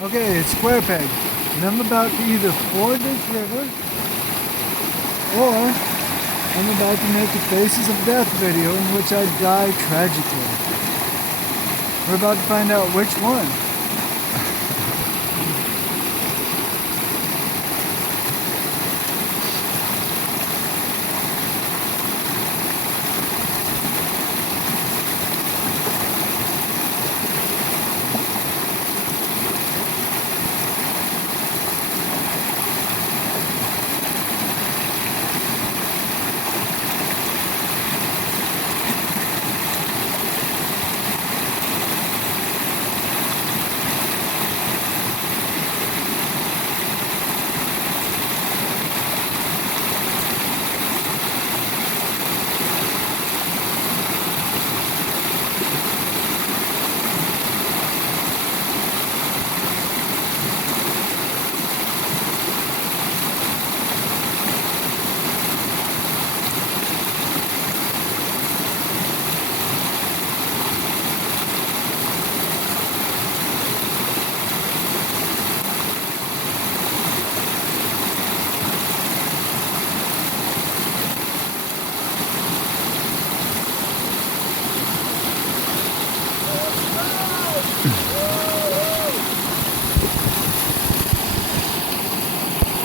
Okay, it's Square Peg, and I'm about to either ford this river, or I'm about to make a Faces of Death video in which I die tragically. We're about to find out which one.